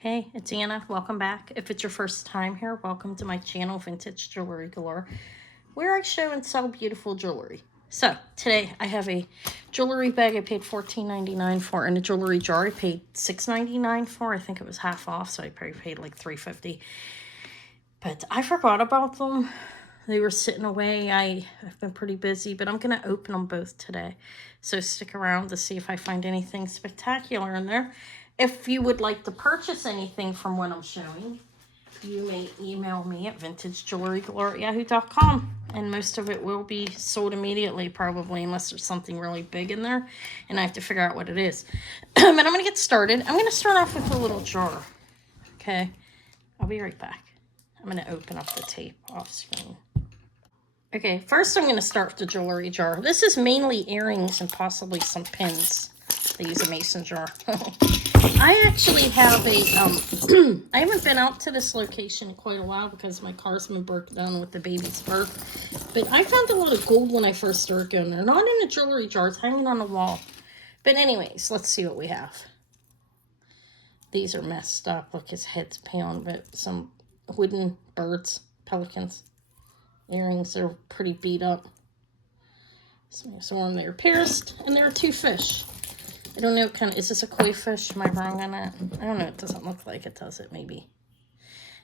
Hey, it's Anna. Welcome back. If it's your first time here, welcome to my channel, Vintage Jewelry Galore, where I show and sell beautiful jewelry. So, today I have a jewelry bag I paid $14.99 for, and a jewelry jar I paid $6.99 for. I think it was half off, so I probably paid like $3.50. But I forgot about them. They were sitting away. I've been pretty busy, but I'm going to open them both today. So stick around to see if I find anything spectacular in there. If you would like to purchase anything from what I'm showing, you may email me at vintagejewelrygalore@yahoo.com. And most of it will be sold immediately, probably, unless there's something really big in there. And I have to figure out what it is. But I'm going to get started. I'm going to start off with a little jar. Okay? I'll be right back. I'm going to open up the tape off screen. Okay, first I'm going to start with the jewelry jar. This is mainly earrings and possibly some pins. They use a mason jar. I actually have a, I haven't been out to this location in quite a while because my car's been broken down with the baby's birth. But I found a lot of gold when I first started going there. Not in a jewelry jar, it's hanging on the wall. But anyways, let's see what we have. These are messed up. Look, his head's peeling, but some wooden birds, pelicans. Earrings are pretty beat up. Some of them, they're pierced, and there are two fish. I don't know what kind of, is this a koi fish? Am I wrong on that? I don't know, it doesn't look like it, does it? Maybe.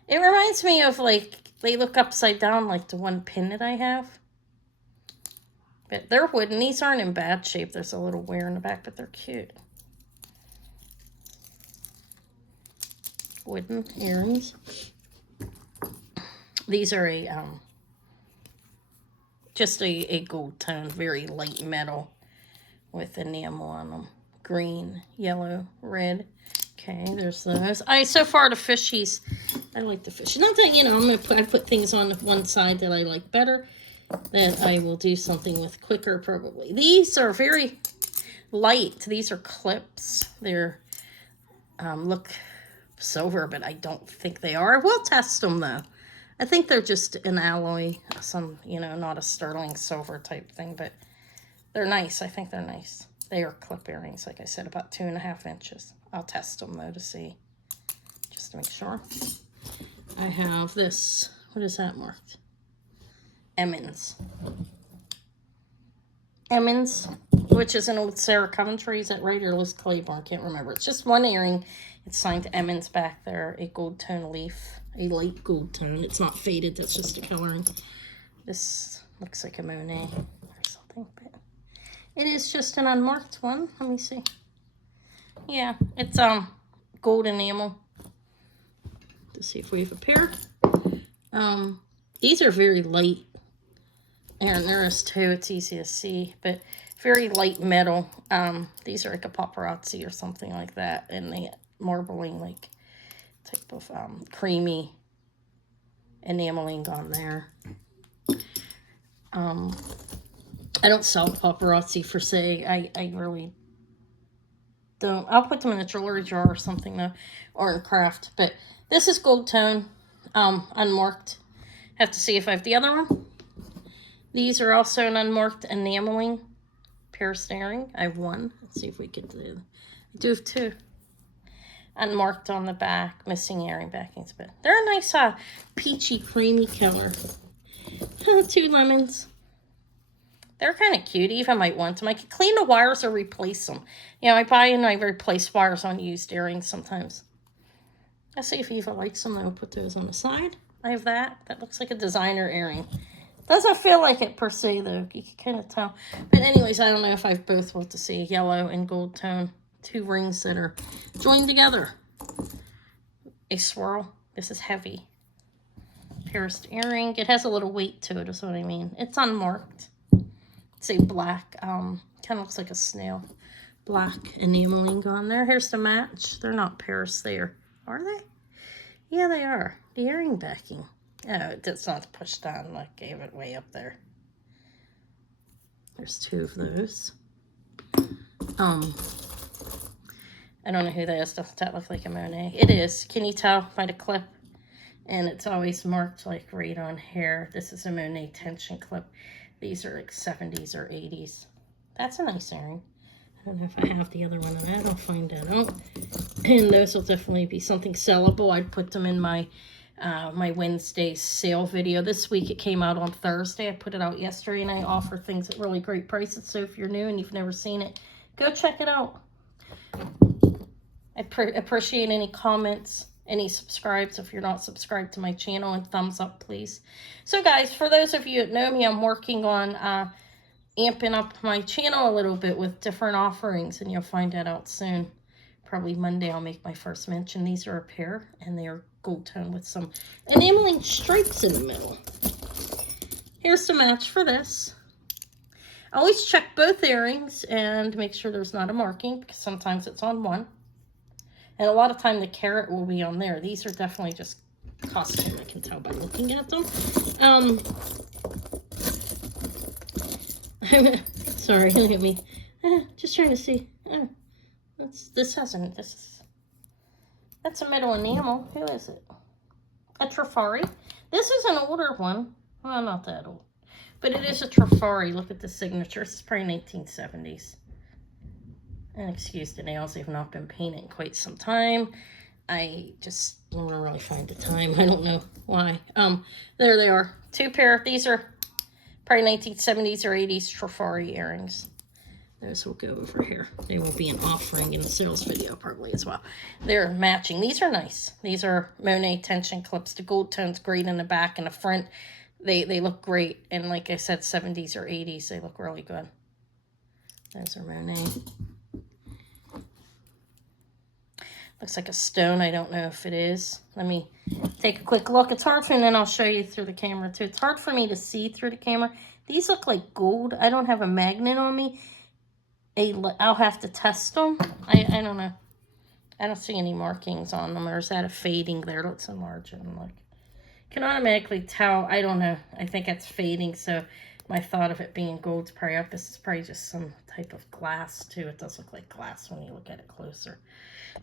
It reminds me of, like, they look upside down like the one pin that I have. But they're wooden. These aren't in bad shape. There's a little wear in the back, but they're cute. Wooden earrings. These are just a gold tone, very light metal with enamel on them. Green, yellow, red. Okay, there's those. So far the fishies, I like the fish. Not that, you know, I put things on one side that I like better, that I will do something with quicker probably. These are very light. These are clips. They're, look silver, but I don't think they are. We'll test them though. I think they're just an alloy, some, you know, not a sterling silver type thing, but they're nice. I think they're nice. They are clip earrings, like I said, about 2.5 inches. I'll test them, though, to see, just to make sure. I have this. What is that marked? Emmons. Emmons, which is an old Sarah Coventry. Is that right? Or Liz Claiborne? Can't remember. It's just one earring. It's signed Emmons back there. A gold tone leaf. A light gold tone. It's not faded. That's just a coloring. This looks like a Monet or something, but it is just an unmarked one. Let me see. Yeah, it's gold enamel. Let's see if we have a pair. These are very light. And there is too. It's easy to see, but very light metal. These are like a paparazzi or something like that, and the marbling like type of creamy enameling on there. I don't sell paparazzi for say. I really don't. I'll put them in a jewelry jar or something though, or in craft. But this is gold tone, unmarked. Have to see if I have the other one. These are also an unmarked enameling pierced earring. I have one. Let's see if we could do. I do have two. Unmarked on the back, missing earring backings, but they're a nice peachy creamy color. 2 lemons. They're kind of cute. Eva might want them. I could clean the wires or replace them. You know, I buy and I replace wires on used earrings sometimes. Let's see if Eva likes them. I'll put those on the side. I have that. That looks like a designer earring. Doesn't feel like it per se, though. You can kind of tell. But anyways, I don't know if I've both want to see yellow and gold tone. 2 rings that are joined together. A swirl. This is heavy. Pierced earring. It has a little weight to it, is what I mean. It's unmarked. It's a black, kind of looks like a snail. Black enameling on there. Here's the match. They're not pierced there. Are they? Yeah, they are. The earring backing. Oh, it's not pushed down. I gave it way up there. There's 2 of those. I don't know who that is. Doesn't that look like a Monet? It is. Can you tell by the clip? And it's always marked like right on here. This is a Monet tension clip. These are like 70s or 80s. That's a nice earring. I don't know if I have the other one of that. I'll find that out. And those will definitely be something sellable. I'd put them in my my Wednesday sale video. This week it came out on Thursday. I put it out yesterday, and I offer things at really great prices. So if you're new and you've never seen it, go check it out. I appreciate any comments, any subscribes if you're not subscribed to my channel, and thumbs up, please. So guys, for those of you that know me, I'm working on amping up my channel a little bit with different offerings, and you'll find that out soon. Probably Monday I'll make my first mention. These are a pair, and they are gold tone with some enameling stripes in the middle. Here's the match for this. Always check both earrings and make sure there's not a marking, because sometimes it's on one. And a lot of time the carat will be on there. These are definitely just costume, I can tell by looking at them. Sorry, look at me. Just trying to see. That's a middle enamel. Who is it? A Trifari. This is an older one. Well, not that old. But it is a Trifari. Look at the signature. This is probably 1970s. And excuse the nails, they've not been painted in quite some time. I just don't really find the time. I don't know why. There they are. Two pair. These are probably 1970s or 80s Trifari earrings. Those will go over here. They will be an offering in the sales video probably as well. They're matching. These are nice. These are Monet tension clips. The gold tone's great in the back and the front. They look great. And like I said, 70s or 80s, they look really good. Those are Monet. Looks like a stone. I don't know if it is. Let me take a quick look. It's hard for me, and then I'll show you through the camera too. It's hard for me to see through the camera. These look like gold. I don't have a magnet on me. I'll have to test them. I don't know. I don't see any markings on them. Or is that a fading there? Let's enlarge it and look. Can automatically tell. I don't know. I think it's fading, so my thought of it being gold's probably up. This is probably just some type of glass too. It does look like glass when you look at it closer.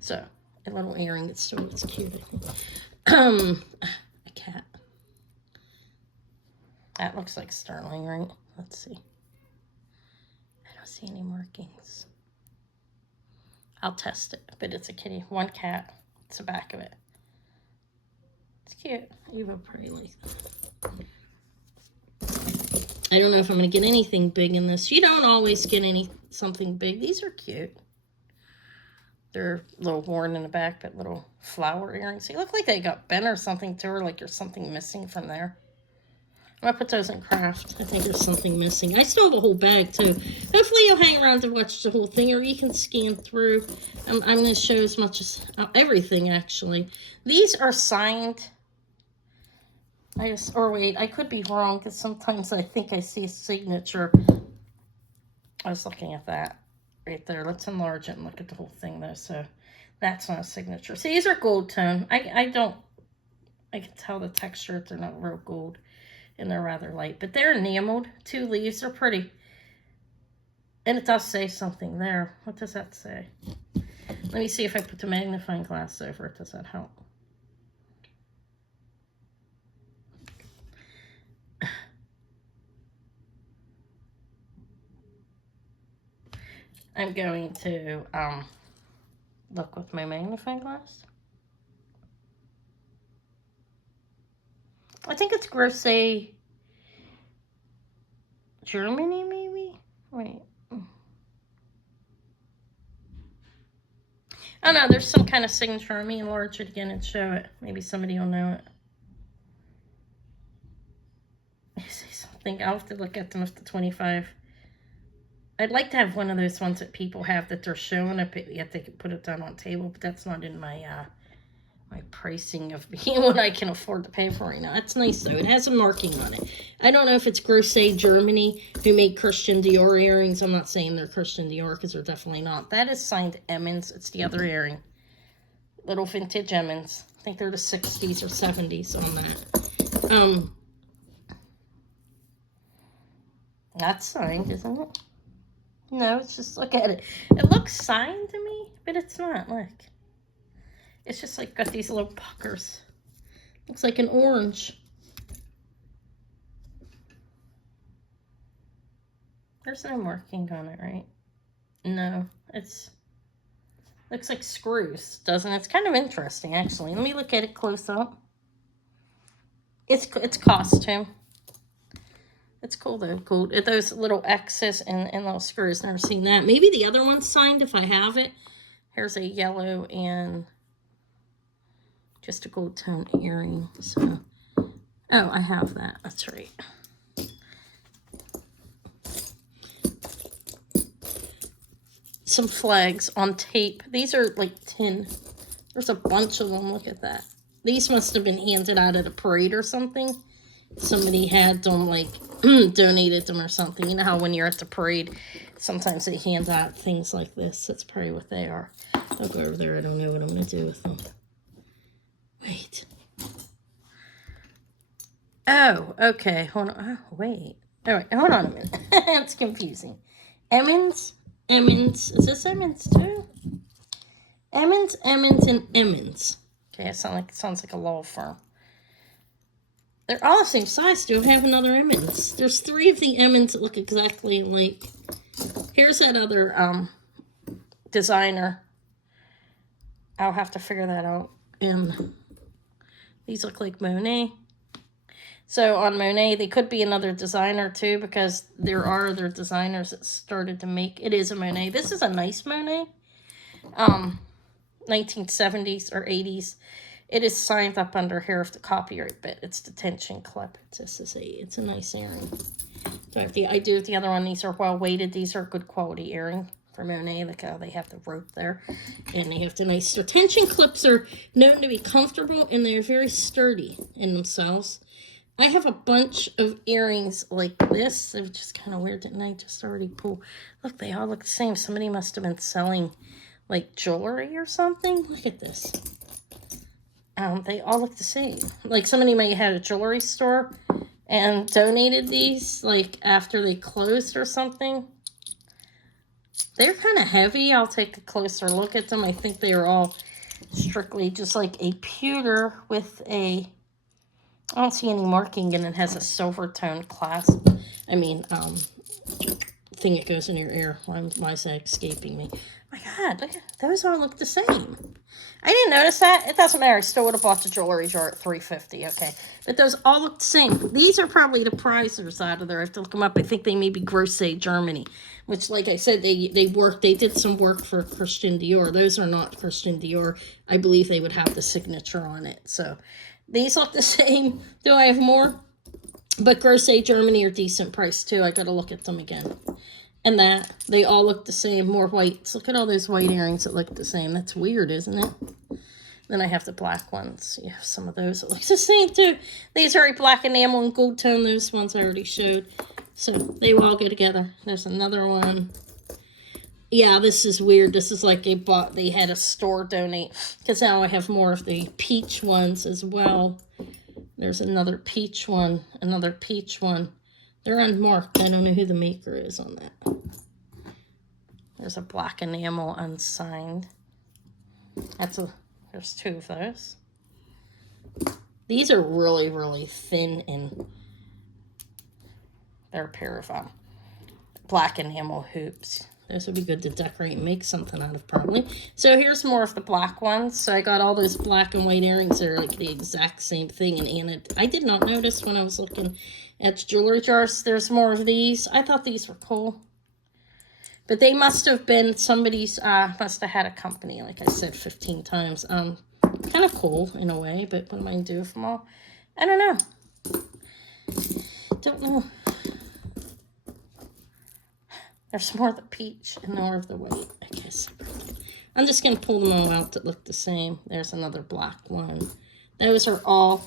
So a little earring. It's still looks cute. A cat. That looks like sterling, right? Let's see. I don't see any markings. I'll test it, but it's a kitty. One cat. It's the back of it. It's cute. Eva probably like that. I don't know if I'm going to get anything big in this. You don't always get something big. These are cute. They're a little worn in the back, but little flower earrings. They look like they got bent or something to her, like there's something missing from there. I'm going to put those in craft. I think there's something missing. I still have a whole bag, too. Hopefully you'll hang around to watch the whole thing, or you can scan through. I'm going to show as much as everything, actually. These are signed. Wait, I could be wrong, because sometimes I think I see a signature. I was looking at that right there. Let's enlarge it and look at the whole thing, though. So that's not a signature. See, these are gold tone. I can tell the texture. They're not real gold. And they're rather light, but they're enameled. 2 leaves. They're pretty. And it does say something there. What does that say? Let me see if I put the magnifying glass over it. Does that help? I'm going to look with my magnifying glass. I think it's Grosset, Germany, maybe? Wait. Oh, no, there's some kind of signature. Let me enlarge it again and show it. Maybe somebody will know it. I see something. I'll have to look at them with the 25. I'd like to have one of those ones that people have that they're showing up, yet they can put it down on table, but that's not in my my pricing of being what I can afford to pay for right now. That's nice, though. It has a marking on it. I don't know if it's Grosset, Germany, who made Christian Dior earrings. I'm not saying they're Christian Dior, because they're definitely not. That is signed Emmons. It's the other earring. Little vintage Emmons. I think they're the 60s or 70s on that. That's signed, isn't it? No, it's just, look at it. It looks signed to me, but it's not. Look. It's just like got these little puckers. Looks like an orange. There's no marking on it, right? No, it's looks like screws, doesn't it? It's kind of interesting, actually. Let me look at it close up. It's costume. It's cool though. Cool. Those little X's and little screws. Never seen that. Maybe the other one's signed if I have it. Here's a yellow and just a gold tone earring. So, oh, I have that. That's right. Some flags on tape. These are like 10. There's a bunch of them. Look at that. These must have been handed out at a parade or something. Somebody had them, like, donated them or something. You know how when you're at the parade, sometimes they hand out things like this. That's probably what they are. I'll go over there. I don't know what I'm going to do with them. Wait. Oh, okay. Hold on. Oh, wait. All right. Hold on a minute. It's confusing. Emmons. Is this Emmons too? Emmons, and Emmons. Okay, it sounds like a law firm. They're all the same size. Do I have another Emmons? There's 3 of the Emmons that look exactly like. Here's that other designer. I'll have to figure that out. And these look like Monet. So on Monet, they could be another designer too, because there are other designers that started to make. It is a Monet. This is a nice Monet. 1970s or 80s. It is signed up under here of the copyright bit. It's the tension clip. It's a nice earring. So I do with the other one. These are well weighted. These are good quality earring for Monet. Look how they have the rope there, and they have the nice. Their tension clips are known to be comfortable, and they're very sturdy in themselves. I have a bunch of earrings like this, which is kind of weird, didn't I just already pull? Look, they all look the same. Somebody must have been selling like jewelry or something. Look at this. They all look the same. Like somebody may have had a jewelry store and donated these like after they closed or something. They're kind of heavy. I'll take a closer look at them. I think they are all strictly just like a pewter with a, I don't see any marking, and it has a silver tone clasp. I mean, thing that goes in your ear. Why is that escaping me? My God, look at those all look the same. I didn't notice that. It doesn't matter. I still would have bought the jewelry jar at $3.50. Okay, but those all look the same. These are probably the prizers out of there. I have to look them up. I think they may be Grosset Germany, which, like I said, they did some work for Christian Dior. Those are not Christian Dior. I believe they would have the signature on it. So these look the same. Do I have more? But Grosset Germany are decent price too. I gotta look at them again. And that, they all look the same, more whites. Look at all those white earrings that look the same. That's weird, isn't it? Then I have the black ones. You have some of those that look the same too. These are black enamel and gold tone. Those ones I already showed. So they all go together. There's another one. Yeah, this is weird. This is like they had a store donate. Because now I have more of the peach ones as well. There's another peach one. Another peach one. They're unmarked. I don't know who the maker is on that. There's a black enamel unsigned. There's 2 of those. These are really, really thin, and they're a pair of black enamel hoops. Those would be good to decorate and make something out of, probably. So here's more of the black ones. So I got all those black and white earrings that are like the exact same thing. And I did not notice when I was looking at jewelry jars. There's more of these. I thought these were cool. But they must have been somebody's, must have had a company, like I said 15 times. Kind of cool in a way, but what am I going to do with them all? I don't know. Don't know. There's more of the peach and more of the white, I guess. I'm just going to pull them all out that look the same. There's another black one. Those are all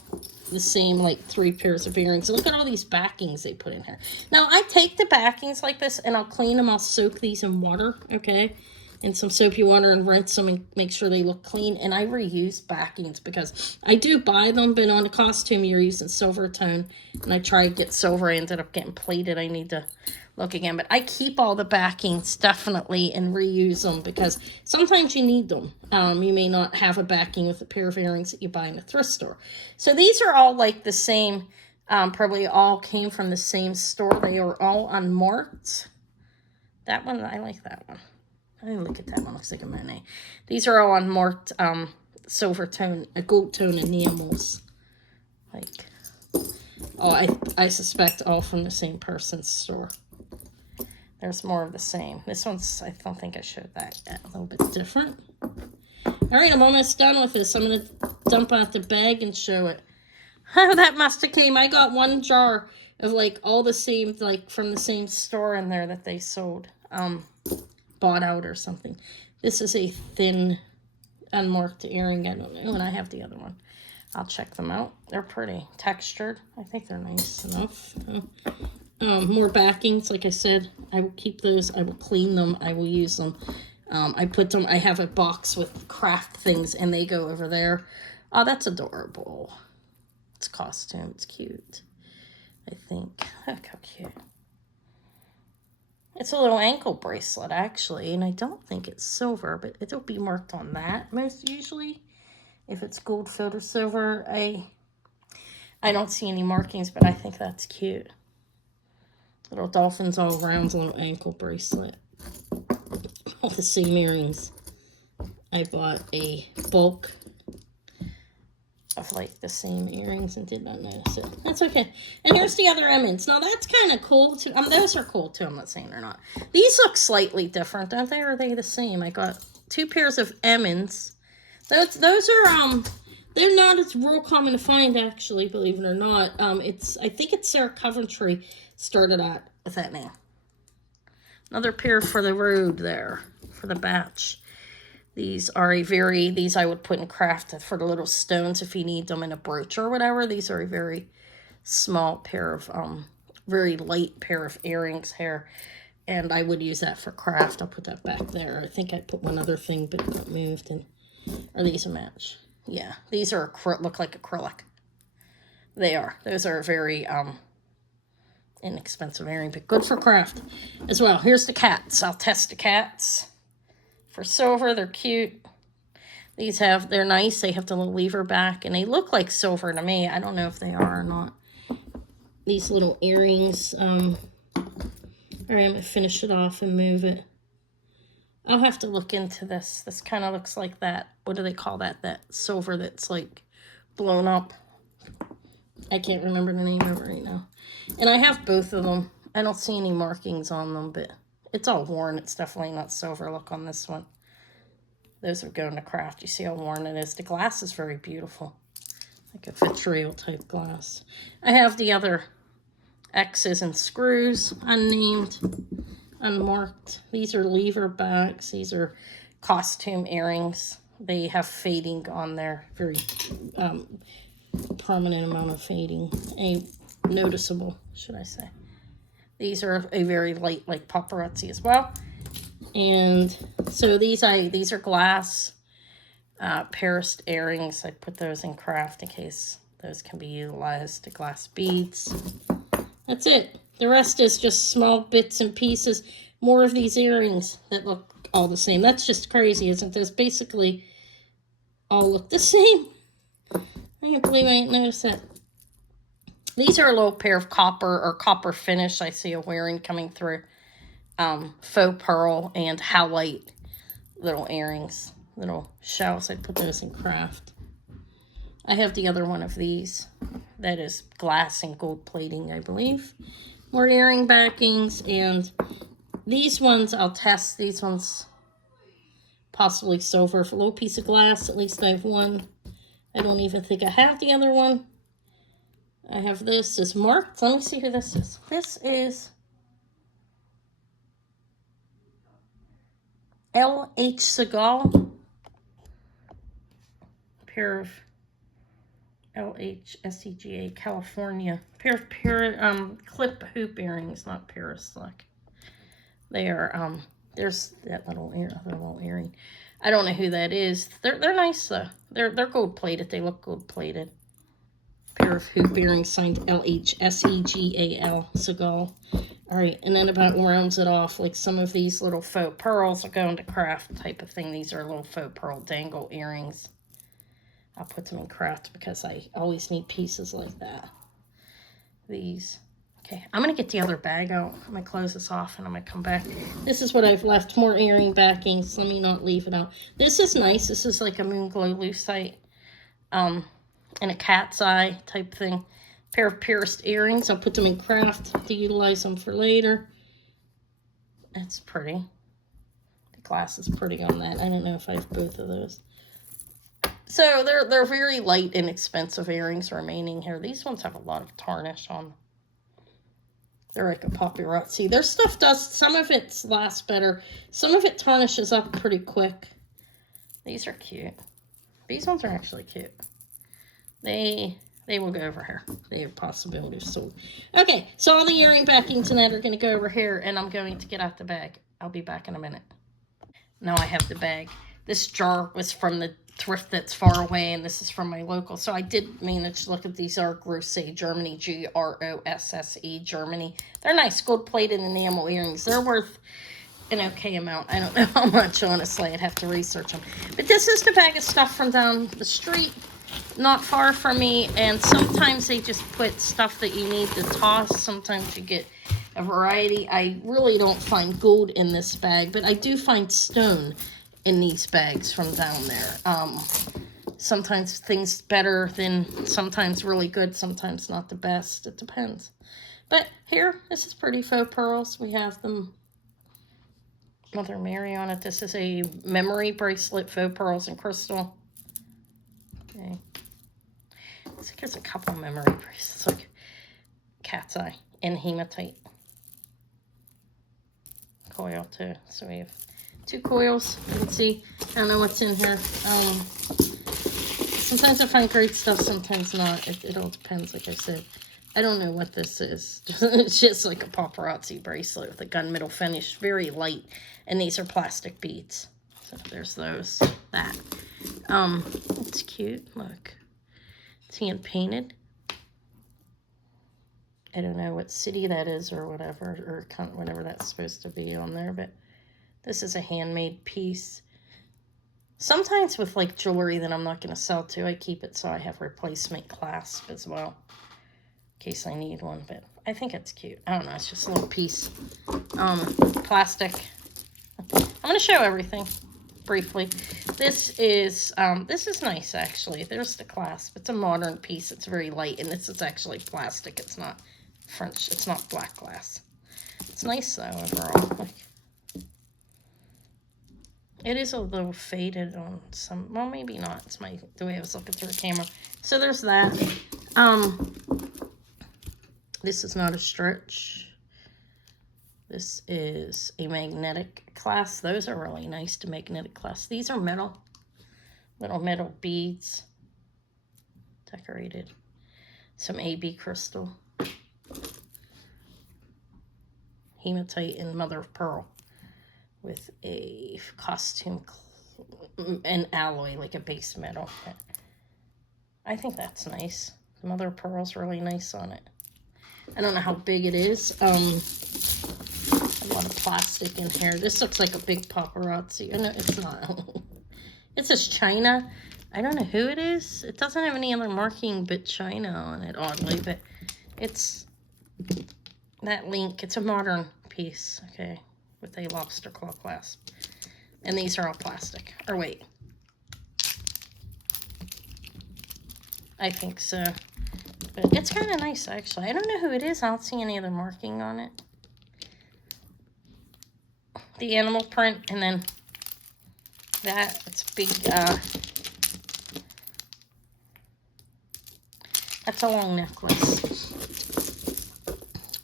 the same, like 3 pairs of earrings. And look at all these backings they put in here. Now, I take the backings like this and I'll clean them. I'll soak these in water, okay? In some soapy water, and rinse them and make sure they look clean. And I reuse backings because I do buy them, but on a costume you're using silver tone. And I tried to get silver. I ended up getting plated. I need to look again. But I keep all the backings definitely and reuse them because sometimes you need them. You may not have a backing with a pair of earrings that you buy in a thrift store. So these are all like the same. Probably all came from the same store. They are all unmarked. That one, I like that one. Oh, look at that one. Looks like a Monet. These are all on marked silver tone, gold tone enamels. Like, oh, I suspect all from the same person's store. There's more of the same. This one's, I don't think I showed that yet. A little bit different. All right, I'm almost done with this. I'm going to dump out the bag and show it. Oh, that must have came. I got one jar of like all the same, like from the same store in there that they sold, bought out or something. This is a thin, unmarked earring. I don't know, and I have the other one. I'll check them out. They're pretty textured. I think they're nice enough. More backings, like I said. I will keep those. I will clean them. I will use them. I put them. I have a box with craft things, and they go over there. Oh, that's adorable. It's costume. It's cute. I think. Look how cute. It's a little ankle bracelet, actually, and I don't think it's silver, but it'll be marked on that most usually. If it's gold filled or silver, I don't see any markings, but I think that's cute. Little dolphins all around, little ankle bracelet. All the same earrings. I bought a bulk of like the same earrings and did not notice it. That's okay. And here's the other Emmons. Now that's kind of cool too. Those are cool too. I'm not saying they're not. These look slightly different, don't they? Or are they the same? I got 2 pairs of Emmons. Those are they're not as real common to find, actually, believe it or not. I think it's Sarah Coventry started out with that name. Another pair for the road there, for the batch. These are these I would put in craft for the little stones if you need them in a brooch or whatever. These are a very small pair of, very light pair of earrings here. And I would use that for craft. I'll put that back there. I think I put one other thing, but it got moved. And are these a match? Yeah, these are look like acrylic. They are. Those are very inexpensive earring, but good for craft as well. Here's the cats. I'll test the cats. For silver, they're cute. They're nice. They have the little lever back, and they look like silver to me. I don't know if they are or not. These little earrings. All right, I'm going to finish it off and move it. I'll have to look into this. This kind of looks like that. What do they call that? That silver that's like blown up. I can't remember the name of it right now. And I have both of them. I don't see any markings on them, but it's all worn. It's definitely not silver. Look on this one. Those are going to craft. You see how worn it is. The glass is very beautiful. Like a vitriol type glass. I have the other X's and screws, unnamed, unmarked. These are lever backs. These are costume earrings. They have fading on there. Very permanent amount of fading. Noticeable, should I say. These are a very light, like paparazzi as well. And so these are glass Paris earrings. I put those in craft in case those can be utilized. The glass beads. That's it. The rest is just small bits and pieces. More of these earrings that look all the same. That's just crazy, isn't this? Basically all look the same. I can't believe I didn't notice that. These are a little pair of copper finish. I see a wearing coming through. Faux pearl and howlite little earrings. Little shells. I put those in craft. I have the other one of these. That is glass and gold plating, I believe. More earring backings. And these ones, I'll test. These ones, possibly silver. For a little piece of glass, at least I have one. I don't even think I have the other one. I have this. It's marked. Let me see who this is. This is L.H. Segal. Pair of L.H.S.E.G.A. California. Pair of clip hoop earrings, not Paris like. They are, there's that little earring. I don't know who that is. They're nice though. They're gold plated. They look gold plated. Pair of hoop earrings signed L.H.S.E.G.A.L. Segal. All right, and then about rounds it off, like some of these little faux pearls are going to craft type of thing. These are little faux pearl dangle earrings. I'll put them in craft because I always need pieces like that. These Okay, I'm going to get the other bag out. I'm going to close this off and I'm going to come back. This is what I've left. More earring backings. Let me not leave it out. This is nice. This is like a moon glow lucite. And a cat's eye type thing. Pair of pierced earrings. I'll put them in craft to utilize them for later. That's pretty. The glass is pretty on that. I don't know if I have both of those. So they're very light and expensive earrings remaining here. These ones have a lot of tarnish on them. They're like a paparazzi. Their stuff does, some of it lasts better. Some of it tarnishes up pretty quick. These are cute. These ones are actually cute. They will go over here. They have possibility of sold. Okay, so all the earring backings and that are going to go over here, and I'm going to get out the bag. I'll be back in a minute. Now I have the bag. This jar was from the thrift that's far away, and this is from my local. So I did manage to look at these. Are Grosse, Germany, Grosse, Germany. They're nice gold-plated enamel earrings. They're worth an okay amount. I don't know how much, honestly. I'd have to research them. But this is the bag of stuff from down the street, not far from me, and sometimes they just put stuff that you need to toss. Sometimes you get a variety. I really don't find gold in this bag, but I do find stone in these bags from down there. Sometimes things better than, sometimes really good, sometimes not the best. It depends. But here, this is pretty faux pearls. We have them, Mother Mary on it. This is a memory bracelet, faux pearls and crystal. Okay. I think there's a couple memory bracelets, like cat's eye and hematite coil too. So we have 2 coils. You can see, I don't know what's in here. Sometimes I find great stuff, sometimes not. It all depends, like I said. I don't know what this is. It's just like a paparazzi bracelet with a gunmetal finish, very light. And these are plastic beads. So there's those. That. It's cute. Look. It's hand painted. I don't know what city that is or whatever, or whatever that's supposed to be on there, but this is a handmade piece. Sometimes with like jewelry that I'm not going to sell to, I keep it so I have replacement clasp as well, in case I need one, but I think it's cute. I don't know, it's just a little piece. Plastic. I'm going to show everything briefly. This is nice, actually. There's the clasp. It's a modern piece. It's very light, and this is actually plastic. It's not French. It's not black glass. It's nice, though, overall. Like, it is a little faded on some, well, maybe not. It's the way I was looking through the camera. So there's that. This is not a stretch. This is a magnetic clasp. Those are really nice to magnetic clasp. These are metal, little metal beads, decorated. Some AB crystal, hematite, and mother of pearl with a costume, an alloy, like a base metal. I think that's nice. The mother of pearl's really nice on it. I don't know how big it is. A lot of plastic in here. This looks like a big paparazzi. Oh, no, it's not. It says China. I don't know who it is. It doesn't have any other marking but China on it, oddly. But it's that link. It's a modern piece, okay, with a lobster claw clasp. And these are all plastic. Or wait. I think so. But it's kind of nice, actually. I don't know who it is. I don't see any other marking on it. The animal print, and then that. It's big. That's a long necklace.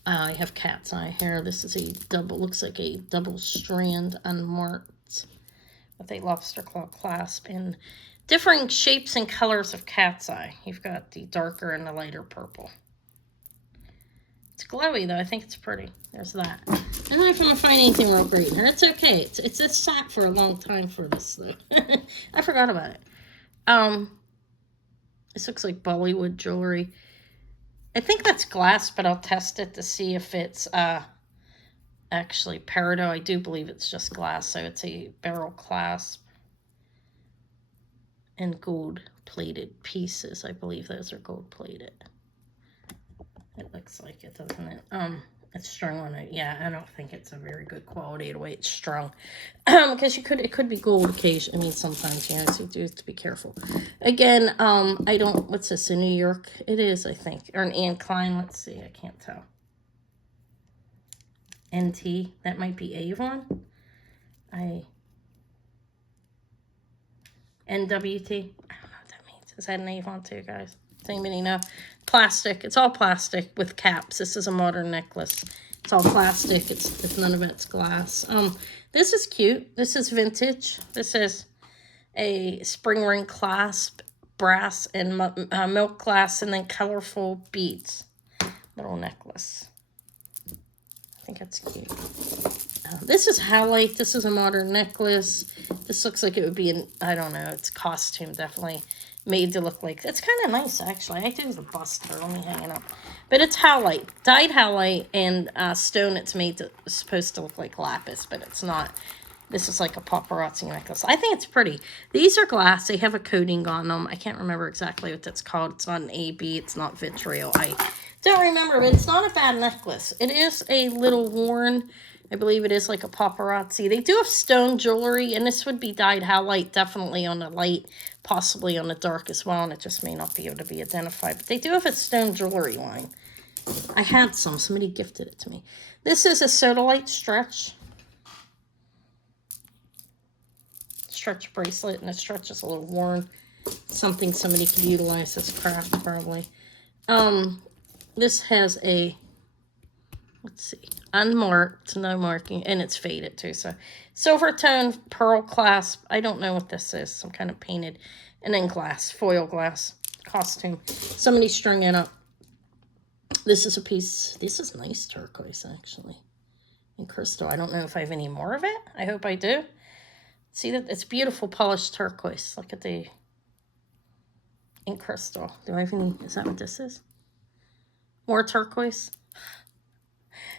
I have cat's eye hair. This is a double, looks like a double strand unmarked with a lobster claw clasp in differing shapes and colors of cat's eye. You've got the darker and the lighter purple. It's glowy, though. I think it's pretty. There's that. I don't know if I'm going to find anything real great in here. It's okay. It's a sack for a long time for this, though. I forgot about it. This looks like Bollywood jewelry. I think that's glass, but I'll test it to see if it's actually peridot. I do believe it's just glass, so it's a barrel clasp and gold-plated pieces. I believe those are gold-plated. looks like it, doesn't it? It's strung on it. Yeah, I don't think it's a very good quality the way it's strung. Because it could be gold occasion. I mean, sometimes, so you do have to be careful. Again, I don't, what's this, in New York? It is, I think. Or an Anne Klein, let's see, I can't tell. NT, that might be Avon. NWT, I don't know what that means. Is that an Avon too, guys? Does anybody know? Plastic. It's all plastic with caps. This is a modern necklace. It's all plastic. It's none of it's glass. This is cute. This is vintage. This is a spring ring clasp, brass and milk glass, and then colorful beads. Little necklace. I think that's cute. This is Howlite. This is a modern necklace. This looks like it would be I don't know, it's costume definitely made to look like, it's kind of nice actually. I do the bust there, let me hang it up. But it's Howlite, dyed Howlite, and stone it's supposed to look like lapis, but it's not. This is like a paparazzi necklace. I think it's pretty. These are glass. They have a coating on them. I can't remember exactly what that's called. It's not an AB. It's not vitriol. I don't remember, but it's not a bad necklace. It is a little worn. I believe it is like a paparazzi. They do have stone jewelry, and this would be dyed Howlite, definitely on the light, possibly on the dark as well, and it just may not be able to be identified. But they do have a stone jewelry line. I had some. Somebody gifted it to me. This is a Sodalite stretch bracelet, and the stretch is a little worn. Something somebody could utilize as craft, probably. This has a, let's see, unmarked, no marking, and it's faded too. So silver tone pearl clasp. I don't know what this is. Some kind of painted, and then glass, foil glass costume. Somebody strung it up. This is a piece. This is nice turquoise actually, and crystal. I don't know if I have any more of it. I hope I do. See that? It's beautiful polished turquoise. Look at the in crystal. Do I have any? Is that what this is? More turquoise.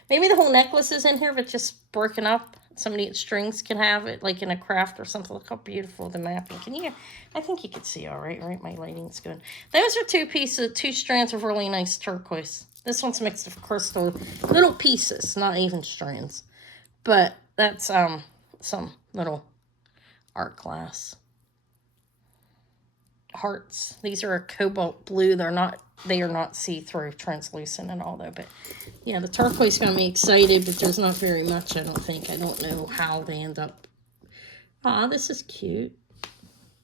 Maybe the whole necklace is in here, but just broken up. Somebody at strings can have it, like in a craft or something. Look how beautiful the mapping. Can you? I think you can see all right. Right, my lighting's good. Those are two strands of really nice turquoise. This one's mixed with crystal, little pieces, not even strands. But that's some little art glass. Hearts. These are a cobalt blue. They are not see-through, translucent and all though. But yeah, the turquoise got me excited, but there's not very much, I don't think. I don't know how they end up. Aw, this is cute.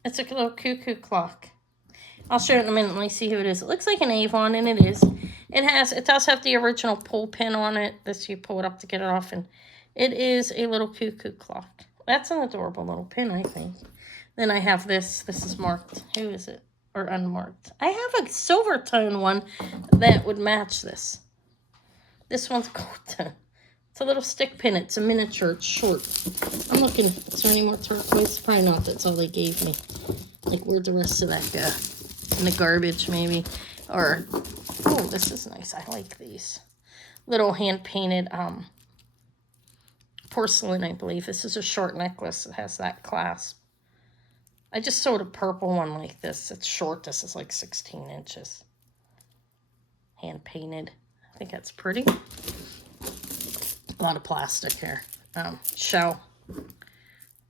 It's a little cuckoo clock. I'll show it in a minute. Let me see who it is. It looks like an Avon, and it is. It does have the original pull pin on it. This, you pull it up to get it off, and it is a little cuckoo clock. That's an adorable little pin, I think. Then I have this. This is marked. Who is it? Or unmarked. I have a silver tone one that would match this. This one's gold tone. It's a little stick pin. It's a miniature. It's short. I'm looking. Is there any more turquoise? Probably not. That's all they gave me. Like, where'd the rest of that go? In the garbage, maybe. Or, oh, this is nice. I like these. Little hand-painted porcelain, I believe. This is a short necklace. It has that clasp. I just sold a purple one like this. It's short. This is like 16 inches. Hand-painted. I think that's pretty. A lot of plastic here. Shell.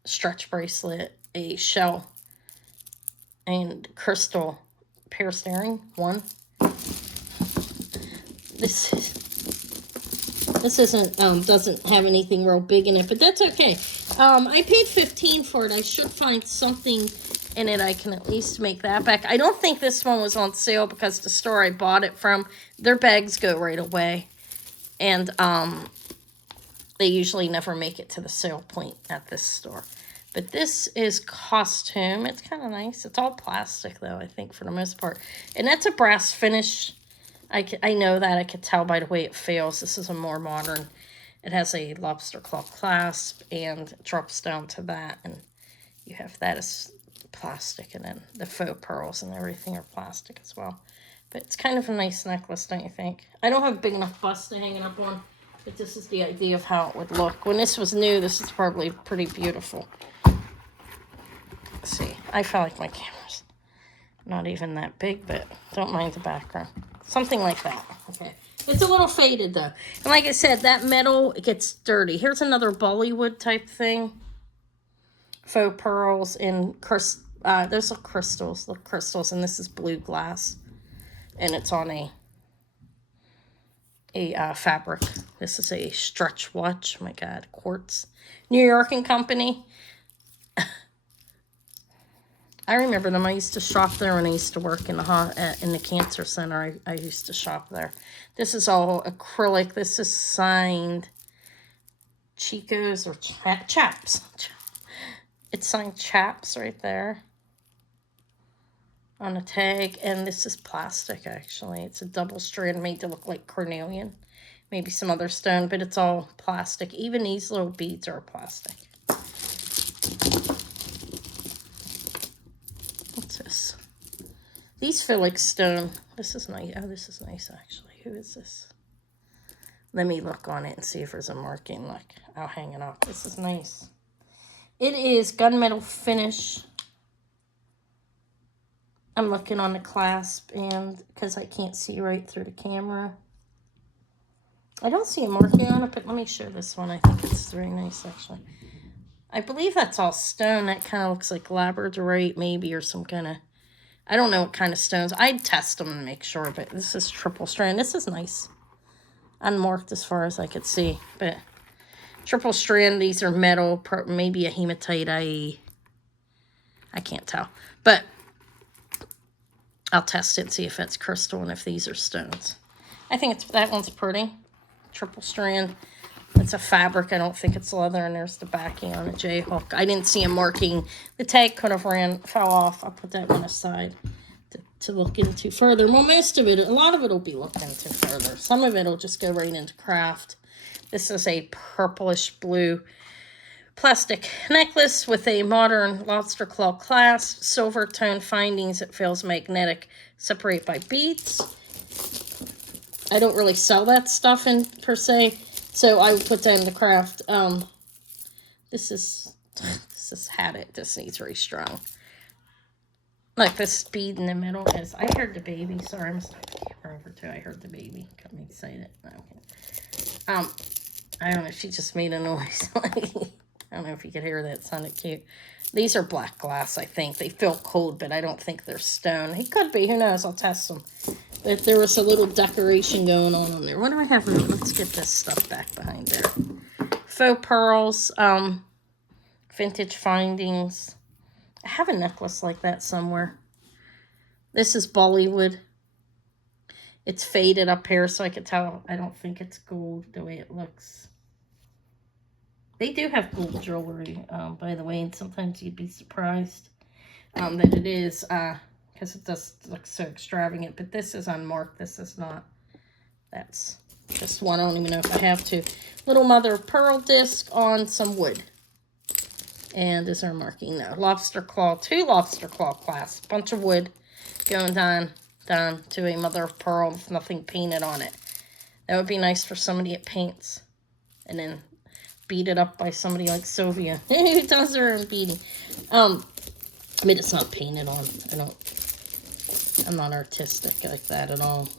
Stretch bracelet. A shell. And crystal Pierced earring. One. This isn't doesn't have anything real big in it, but that's okay. I paid $15 for it. I should find something in it I can at least make that back. I don't think this one was on sale because the store I bought it from, their bags go right away. And they usually never make it to the sale point at this store. But this is costume. It's kind of nice. It's all plastic, though, I think, for the most part. And that's a brass finish. I know that. I could tell by the way it fails. This is a more modern. It has a lobster claw clasp and it drops down to that. And you have that as plastic. And then the faux pearls and everything are plastic as well. But it's kind of a nice necklace, don't you think? I don't have a big enough bust to hang it up on. But this is the idea of how it would look. When this was new, this is probably pretty beautiful. Let's see. I feel like my camera's not even that big, but don't mind the background. Something like that. Okay. It's a little faded though. And like I said, that metal, it gets dirty. Here's another Bollywood type thing. Faux pearls and those are crystals. Look, crystals, and this is blue glass. And it's on a fabric. This is a stretch watch. Oh my God, quartz. New York and Company. I remember them. I used to shop there when I used to work in the cancer center. I used to shop there. This is all acrylic. This is signed Chico's or Chaps. It's signed Chaps right there on a tag. And this is plastic, actually. It's a double strand made to look like carnelian. Maybe some other stone, but it's all plastic. Even these little beads are plastic. What's this? These feel like stone. This is nice. Oh, this is nice, actually. Who is this? Let me look on it and see if there's a marking. Look, I'll hang it up. This is nice. It is gunmetal finish. I'm looking on the clasp, and because I can't see right through the camera. I don't see a marking on it, but let me show this one. I think it's very nice, actually. I believe that's all stone. That kind of looks like labradorite, maybe, or some kind of... I don't know what kind of stones. I'd test them and make sure, but this is triple strand. This is nice. Unmarked as far as I could see, but triple strand. These are metal, maybe a hematite. I can't tell, but I'll test it and see if it's crystal and if these are stones. I think that one's pretty. Triple strand. It's a fabric. I don't think it's leather, and there's the backing on a J-hook. I didn't see a marking. The tag could have fell off. I'll put that one aside to look into further. Well, most of it, a lot of it will be looked into further. Some of it will just go right into craft. This is a purplish blue plastic necklace with a modern lobster claw clasp, silver tone findings. It feels magnetic, separate by beads. I don't really sell that stuff in per se. So I would put that in the craft. This is had it. This needs very strong. Like this bead in the middle is. I heard the baby. Sorry, I'm starting the camera over too. I heard the baby. Got me excited. Okay. I don't know if she just made a noise. I don't know if you could hear that. It sounded cute. These are black glass, I think. They feel cold, but I don't think they're stone. It could be. Who knows? I'll test them. But there was a little decoration going on there. What do I have now? Let's get this stuff back behind there. Faux pearls. Vintage findings. I have a necklace like that somewhere. This is Bollywood. It's faded up here, so I could tell. I don't think it's gold the way it looks. They do have gold jewelry, by the way, and sometimes you'd be surprised that it is, because it does look so extravagant. But this is unmarked. This is not. That's just one. I don't even know if I have to. Little mother of pearl disc on some wood. And is there marking? No. Lobster claw. 2 lobster claw clasps. Bunch of wood going down to a mother of pearl with nothing painted on it. That would be nice for somebody that paints. And then beat it up by somebody like Sylvia who does her own beading. I mean, it's not painted on. I'm not artistic like that at all.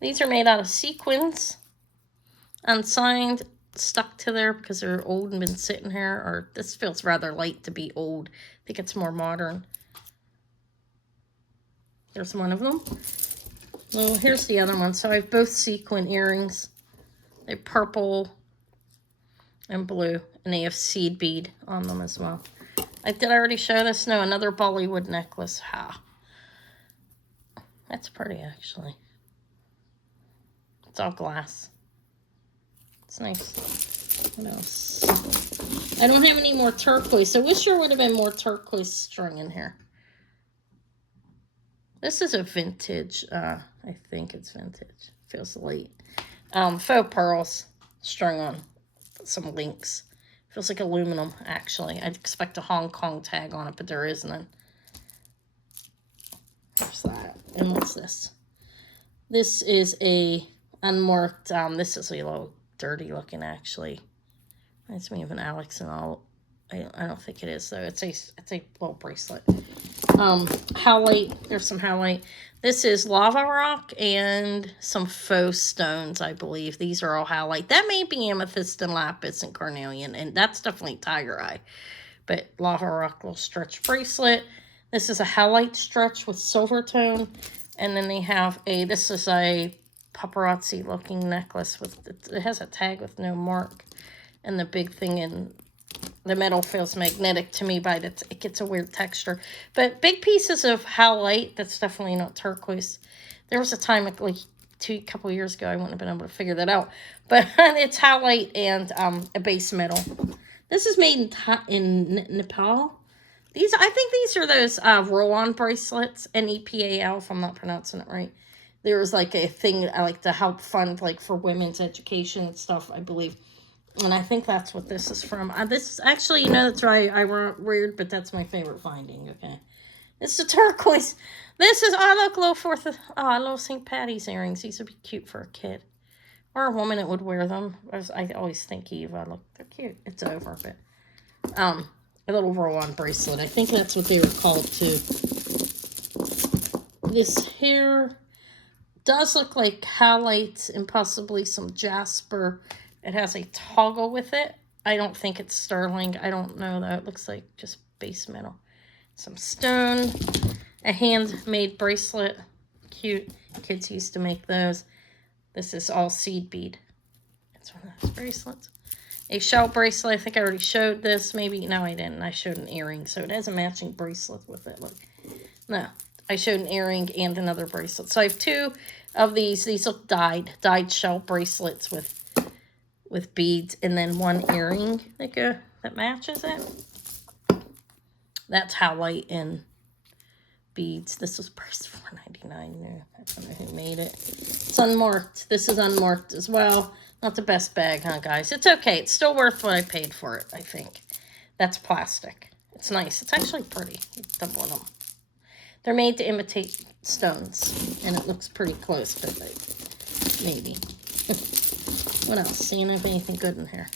These are made out of sequins, unsigned, stuck to there because they're old and been sitting here. Or this feels rather light to be old. I think it's more modern. There's one of them. Well, here's the other one. So I have both sequin earrings. They're purple and blue, and they have seed bead on them as well. Did I already show this? No, another Bollywood necklace. Ha. That's pretty, actually. It's all glass. It's nice. What else? I don't have any more turquoise. I wish there would have been more turquoise string in here. This is a vintage. I think it's vintage. Feels late. Faux pearls strung on some links. Feels like aluminum, actually. I'd expect a Hong Kong tag on it, but there isn't. There's that. And what's this? This is a unmarked. This is a little dirty looking, actually. Reminds me of an Alex and I don't think it is though. It's a little bracelet. Howlite. There's some howlite. This is lava rock and some faux stones, I believe. These are all howlite. That may be amethyst and lapis and carnelian, and that's definitely tiger eye. But lava rock little stretch bracelet. This is a howlite stretch with silver tone. And then they have this is a paparazzi looking necklace with, it has a tag with no mark. And the big thing in the metal feels magnetic to me by it gets a weird texture. But big pieces of howlite, that's definitely not turquoise. There was a time, like a couple years ago, I wouldn't have been able to figure that out. But it's howlite and a base metal. This is made in Nepal. I think these are those roll-on bracelets, NEPAL, if I'm not pronouncing it right. There was like a thing I like to help fund, like for women's education and stuff, I believe. And I think that's what this is from. This is actually, you know, that's right. I wrote weird, but that's my favorite finding. Okay, it's the turquoise. This is look, little St. Patty's earrings. These would be cute for a kid or a woman that would wear them. I always think Eva. Look, they're cute. It's over, but a little roll-on bracelet. I think that's what they were called too. This here does look like howlites and possibly some jasper. It has a toggle with it. I don't think it's sterling. I don't know though. It looks like just base metal. Some stone. A handmade bracelet. Cute. Kids used to make those. This is all seed bead. It's one of those bracelets. A shell bracelet. I think I already showed this. Maybe. No, I didn't. I showed an earring. So it has a matching bracelet with it. Look. No. I showed an earring and another bracelet. So I have two of these. These look dyed shell bracelets with beads, and then one earring that matches it. That's howlite and beads. This was priced $4.99. I don't know who made it. It's unmarked. This is unmarked as well. Not the best bag, huh, guys? It's okay. It's still worth what I paid for it, I think. That's plastic. It's nice. It's actually pretty. Double them. They're made to imitate stones, and it looks pretty close, but like, maybe. What else? Seeing if anything good in here.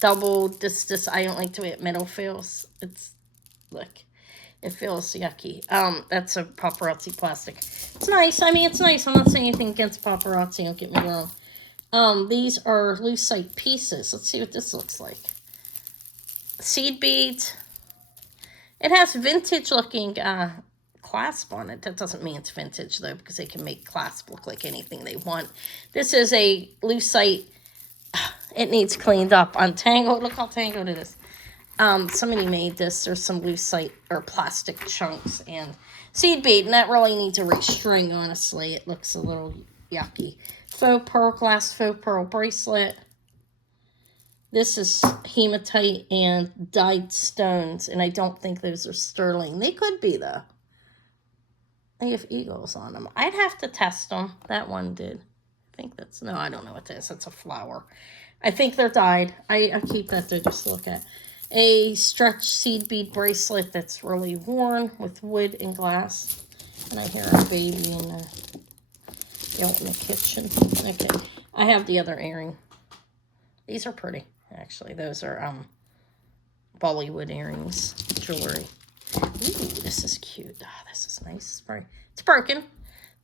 Double, this, I don't like the way it metal feels. It's, look, it feels yucky. That's a paparazzi plastic. It's nice. I mean, it's nice. I'm not saying anything against paparazzi, don't get me wrong. These are lucite pieces. Let's see what this looks like. Seed beads. It has vintage looking clasp on it. That doesn't mean it's vintage though, because they can make clasp look like anything they want. This is a lucite. It needs cleaned up. Untangled. Look how tangled it is. Somebody made this. There's some lucite or plastic chunks and seed bead, and that really needs a restring, honestly. It looks a little yucky. Faux pearl, glass faux pearl bracelet. This is hematite and dyed stones, and I don't think those are sterling. They could be, though. They have eagles on them. I'd have to test them. That one did. I think that's, no, I don't know what this is. It's a flower. I think they're dyed. I keep that there just to look at. A stretch seed bead bracelet that's really worn with wood and glass. And I hear a baby in the kitchen. Okay. I have the other earring. These are pretty, actually. Those are Bollywood earrings, jewelry. Ooh, this is cute. Oh, this is nice. It's broken.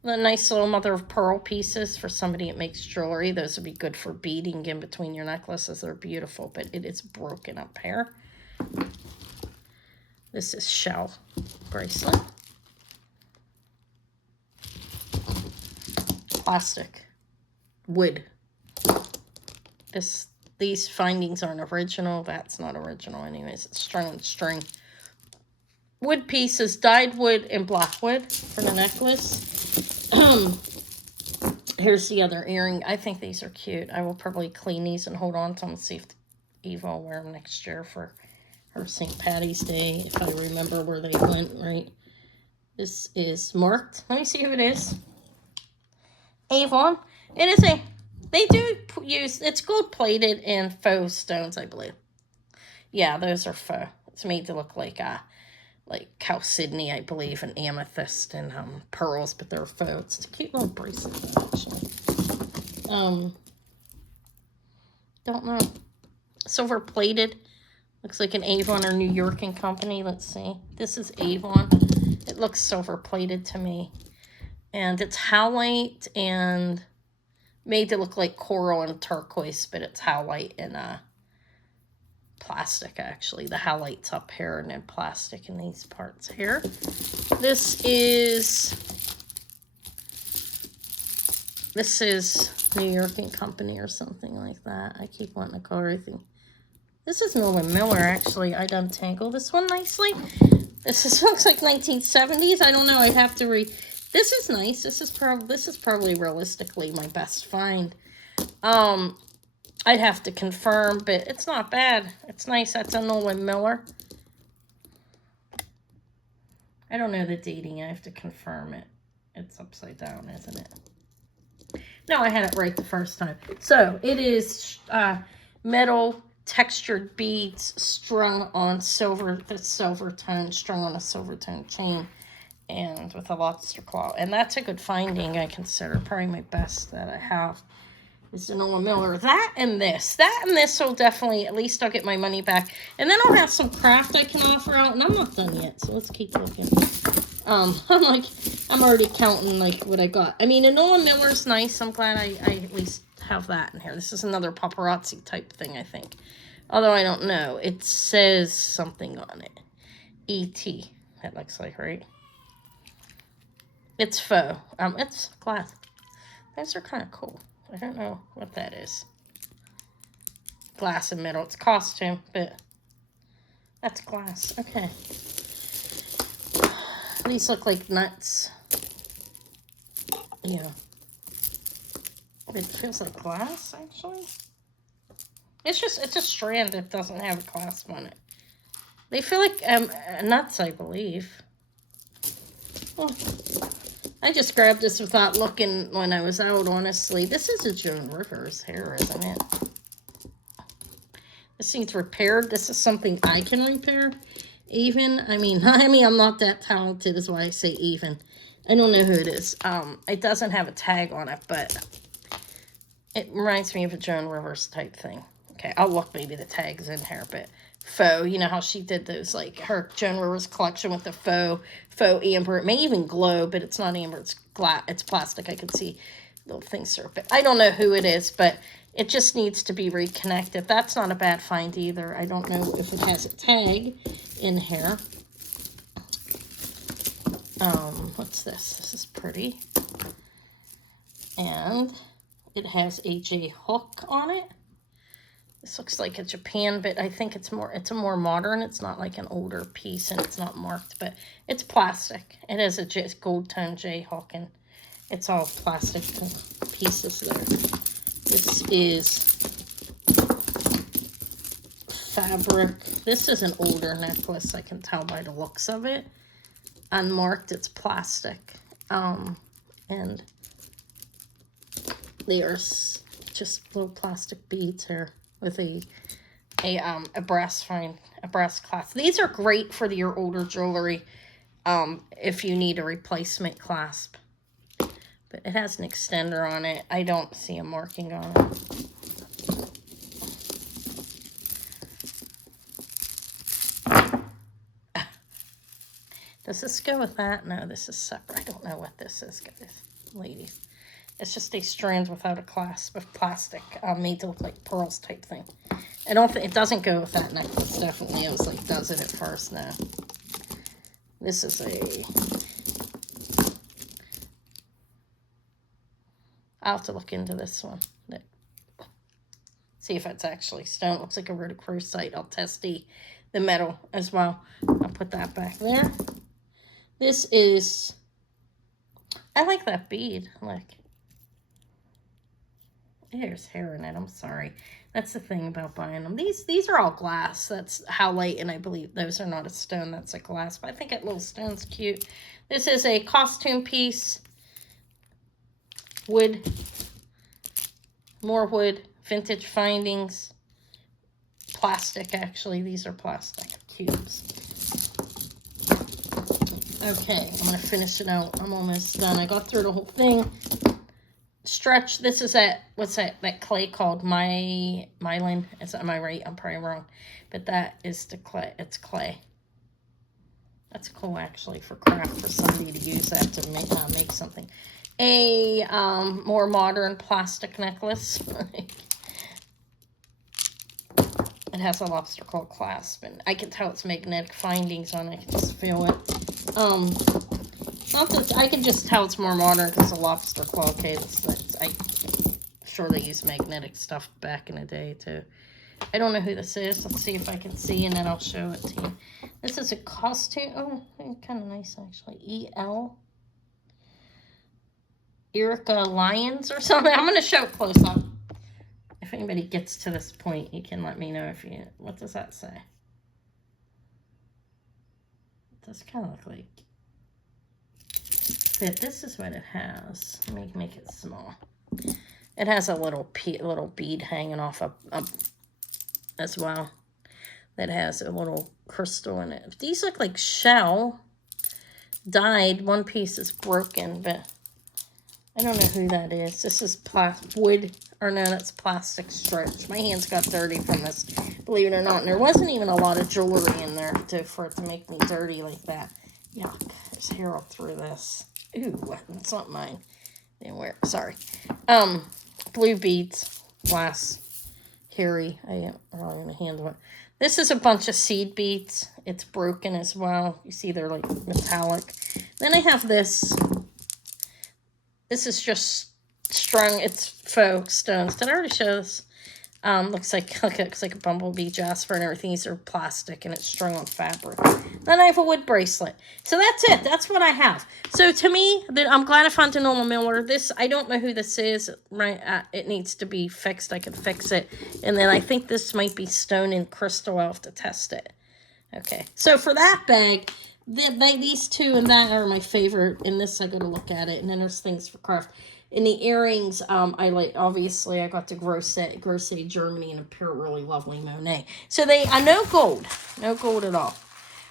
The nice little mother of pearl pieces for somebody that makes jewelry. Those would be good for beading in between your necklaces. They're beautiful, but it is broken up here. This is shell bracelet. Plastic. Wood. These findings aren't original. That's not original anyways. It's strung on string. Wood pieces, dyed wood and black wood for the necklace. Here's the other earring. I think these are cute. I will probably clean these and hold on to them and see if Eva will wear them next year for her St. Patty's Day, if I remember where they went, right? This is marked. Let me see who it is. Avon. It is they do use, it's gold plated and faux stones, I believe. Yeah, those are faux. It's made to look like chalcedony, I believe, and amethyst and pearls, but they're faux. It's a cute little bracelet, actually. Don't know. silver plated. Looks like an Avon or New York and Company. Let's see. This is Avon. It looks silver plated to me. And it's howlite and made to look like coral and turquoise, but it's howlite and plastic, actually. The howlite's up here and then plastic in these parts here. This is New York and Company or something like that. I keep wanting to call everything. This is Nolan Miller, actually. I'd untangle this one nicely. Looks like 1970s. I don't know. I'd have to This is nice. This is probably realistically my best find. I'd have to confirm, but it's not bad. It's nice. That's a Nolan Miller. I don't know the dating. I have to confirm it. It's upside down, isn't it? No, I had it right the first time. So it is metal textured beads strung on silver tone, strung on a silver tone chain, and with a lobster claw. And that's a good finding, I consider. Probably my best that I have is the Nolan Miller. That and this will definitely, at least I'll get my money back. And then I'll have some craft I can offer out, and I'm not done yet, so let's keep looking. I'm already counting like what I got. I mean, a Nolan Miller's nice. I'm glad I at least have that in here. This is another paparazzi type thing, I think. Although I don't know. It says something on it. E.T. That looks like, right? It's faux. It's glass. Those are kind of cool. I don't know what that is. Glass and metal. It's costume, but that's glass. Okay. These look like nuts. Yeah. It feels like glass, actually. It's a strand that doesn't have a clasp on it. They feel like nuts, I believe. Oh, I just grabbed this without looking when I was out, honestly. This is a Joan Rivers hair, isn't it? This needs repaired. This is something I can repair. Even, I mean, I'm not that talented, is why I say even. I don't know who it is. It doesn't have a tag on it, but it reminds me of a Joan Rivers type thing. Okay, I'll look, maybe the tag's in here, but faux, you know how she did those, like, her Joan Rivers collection with the faux amber. It may even glow, but it's not amber, it's plastic. I could see little things through it. I don't know who it is, but it just needs to be reconnected. That's not a bad find either. I don't know if it has a tag in here. What's this? This is pretty. And it has a J hook on it. This looks like a Japan, but I think it's a more modern. It's not like an older piece, and it's not marked, but it's plastic. It has a gold tone J hook, and it's all plastic pieces there. This is fabric. This is an older necklace. I can tell by the looks of it. Unmarked, it's plastic. And they are just little plastic beads here with a brass clasp. These are great for your older jewelry if you need a replacement clasp. But it has an extender on it. I don't see a marking on it. Does this go with that? No, this is separate. I don't know what this is, guys, ladies. It's just a strand without a clasp of plastic, made to look like pearls type thing. I don't think it doesn't go with that necklace. Definitely, I was like, does it at first? No. This is I'll have to look into this one. See if it's actually stone. It looks like a rhodochrosite. I'll test the metal as well. I'll put that back there. This is, I like that bead. Like, there's hair in it. I'm sorry. That's the thing about buying them. These are all glass. That's howlite, and I believe those are not a stone. That's a glass. But I think that little stone's cute. This is a costume piece. Wood. More wood. Vintage findings. Plastic, actually. These are plastic cubes. Okay, I'm going to finish it out. I'm almost done. I got through the whole thing. stretch. This is what's that clay called? Myelin. Am I right? I'm probably wrong. But that is the clay. It's clay. That's cool, actually, for craft, for somebody to use that to make something. A more modern plastic necklace. It has a lobster claw clasp, and I can tell it's magnetic findings on it. I can just feel it. Not that I can just tell it's more modern because it's a lobster claw. Okay, I'm sure they used magnetic stuff back in the day too. I don't know who this is. Let's see if I can see, and then I'll show it to you. This is a costume. Oh, kind of nice, actually. E.L. Erica Lyons or something. I'm going to show it close up. If anybody gets to this point, you can let me know if you... What does that say? It does kind of look like... But this is what it has. Let me make it small. It has a little bead hanging off up as well. That has a little crystal in it. These look like shell. Dyed. One piece is broken, but I don't know who that is. This is wood. Or no, that's plastic stretch. My hands got dirty from this, believe it or not. And there wasn't even a lot of jewelry in there for it to make me dirty like that. Yuck. There's hair all through this. Ooh, that's not mine. Didn't wear it. Sorry. Blue beads. Glass. Hairy. I am probably going to handle it. This is a bunch of seed beads. It's broken as well. You see they're like metallic. Then I have this. This is just strung. It's faux stones. Did I already show this? Looks like a bumblebee jasper and everything. These are plastic and it's strung on fabric. Then I have a wood bracelet. So that's it. That's what I have. So to me, I'm glad I found Enola Miller. This, I don't know who this is. Right, it needs to be fixed. I can fix it. And then I think this might be stone and crystal. I'll have to test it. Okay. So for that bag, these two and that are my favorite. And this, I got to look at it. And then there's things for craft. In the earrings, I like, obviously, I got the Grosset Germany and a pure, really lovely Monet. So they are no gold at all.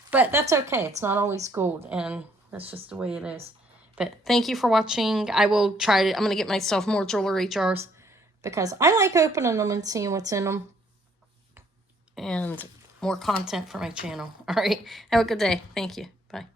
But that's okay. It's not always gold, and that's just the way it is. But thank you for watching. I will try to, I'm going to get myself more jewelry jars because I like opening them and seeing what's in them. And more content for my channel. All right. Have a good day. Thank you. Bye.